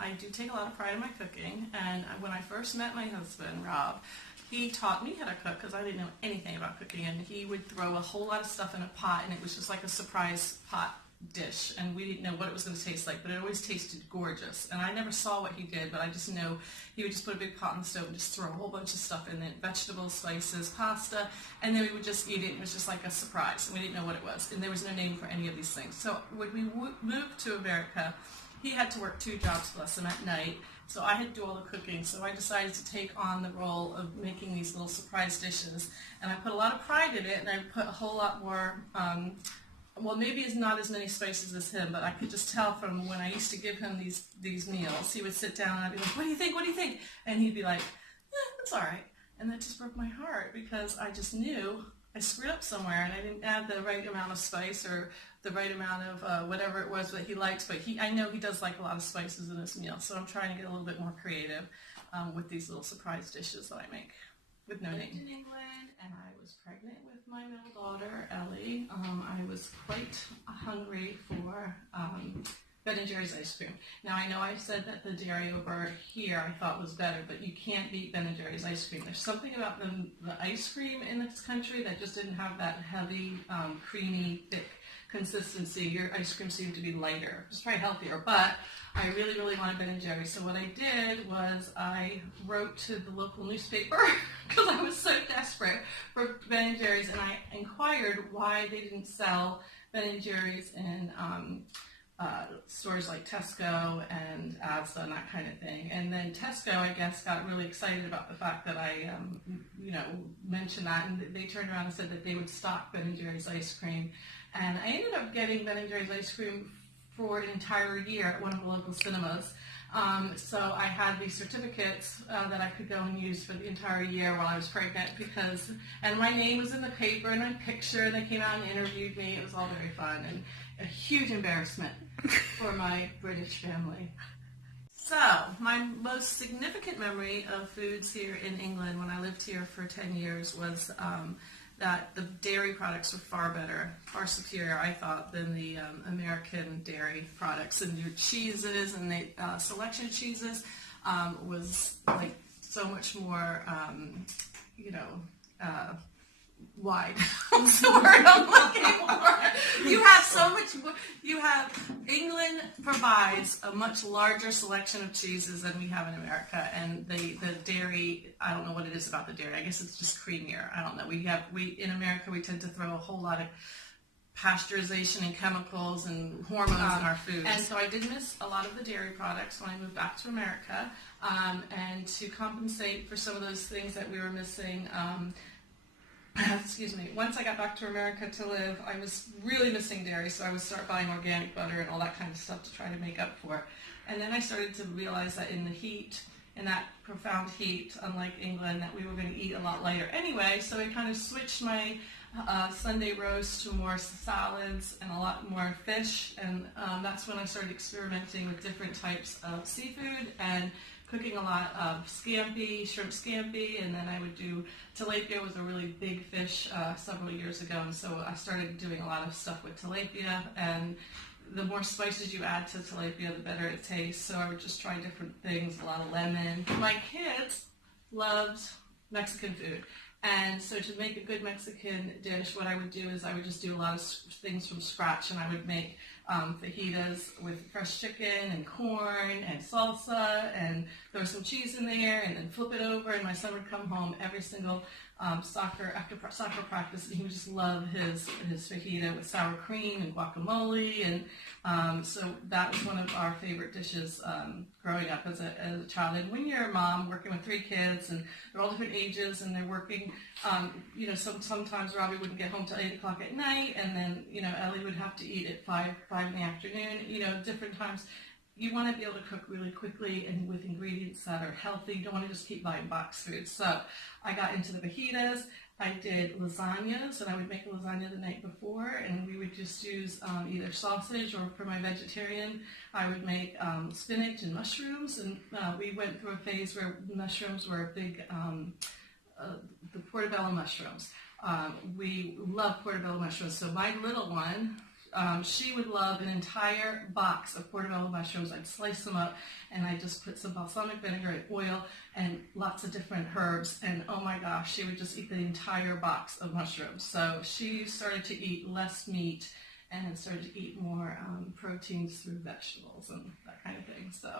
I do take a lot of pride in my cooking, and when I first met my husband, Rob, he taught me how to cook because I didn't know anything about cooking, and he would throw a whole lot of stuff in a pot, and it was just like a surprise pot dish, and we didn't know what it was going to taste like, but it always tasted gorgeous. And I never saw what he did, but I just know he would just put a big pot on the stove and just throw a whole bunch of stuff in it, vegetables, spices, pasta, and then we would just eat it. It was just like a surprise, and we didn't know what it was, and there was no name for any of these things. So when we moved to America, he had to work 2 jobs, bless him, at night, so I had to do all the cooking. So I decided to take on the role of making these little surprise dishes, and I put a lot of pride in it, and I put a whole lot more well, maybe it's not as many spices as him, but I could just tell from when I used to give him these meals. He would sit down and I'd be like, what do you think, what do you think? And he'd be like, it's all right. And that just broke my heart because I just knew I screwed up somewhere and I didn't add the right amount of spice or the right amount of whatever it was that he likes. But I know he does like a lot of spices in his meal, so I'm trying to get a little bit more creative with these little surprise dishes that I make with no name. In England, and I was pregnant with my middle daughter, Ellie. I was quite hungry for Ben & Jerry's ice cream. Now, I know I said that the dairy over here I thought was better, but you can't beat Ben & Jerry's ice cream. There's something about the ice cream in this country that just didn't have that heavy, creamy, thick consistency. Your ice cream seemed to be lighter. It's probably healthier, but I really, really wanted Ben & Jerry's. So what I did was I wrote to the local newspaper because I was so desperate for Ben & Jerry's, and I inquired why they didn't sell Ben & Jerry's in stores like Tesco and Asda and that kind of thing. And then Tesco, I guess, got really excited about the fact that I, mentioned that, and they turned around and said that they would stock Ben & Jerry's ice cream. And I ended up getting Ben & Jerry's ice cream for an entire year at one of the local cinemas. So I had these certificates that I could go and use for the entire year while I was pregnant and my name was in the paper and my picture, and they came out and interviewed me. It was all very fun and a huge embarrassment for my British family. So my most significant memory of foods here in England when I lived here for 10 years was that the dairy products were far better, far superior, I thought, than the American dairy products. And your cheeses and the selection cheeses was like so much more, wide. What's the word I'm looking for? You have so much. England provides a much larger selection of cheeses than we have in America, and the dairy. I don't know what it is about the dairy. I guess it's just creamier. I don't know. We in America we tend to throw a whole lot of pasteurization and chemicals and hormones in our food. And so I did miss a lot of the dairy products when I moved back to America, and to compensate for some of those things that we were missing. Excuse me. Once I got back to America to live, I was really missing dairy, so I would start buying organic butter and all that kind of stuff to try to make up for it. And then I started to realize that in that profound heat, unlike England, that we were going to eat a lot lighter anyway, so I kind of switched my Sunday roast to more salads and a lot more fish, and that's when I started experimenting with different types of seafood and cooking a lot of scampi, shrimp scampi, and then I would do tilapia was a really big fish several years ago, and so I started doing a lot of stuff with tilapia, and the more spices you add to tilapia, the better it tastes, so I would just try different things, a lot of lemon. My kids loved Mexican food, and so to make a good Mexican dish, what I would do is I would just do a lot of things from scratch, and I would make fajitas with fresh chicken and corn and salsa and throw some cheese in there and then flip it over, and my son would come home every single soccer practice, and he would just love his fajita with sour cream and guacamole, and so that was one of our favorite dishes growing up as a child. And when you're a mom working with 3 kids and they're all different ages and they're working, sometimes Robbie wouldn't get home till 8 o'clock at night, and then Ellie would have to eat at 5 in the afternoon. Different times. You want to be able to cook really quickly and with ingredients that are healthy. You don't want to just keep buying box food. So I got into the fajitas. I did lasagnas, and I would make a lasagna the night before, and we would just use either sausage, or for my vegetarian, I would make spinach and mushrooms. And we went through a phase where mushrooms were a big, the portobello mushrooms. We love portobello mushrooms. So my little one, She would love an entire box of portobello mushrooms. I'd slice them up, and I just put some balsamic vinegar and oil and lots of different herbs, and oh my gosh, she would just eat the entire box of mushrooms. So she started to eat less meat and started to eat more proteins through vegetables and that kind of thing. So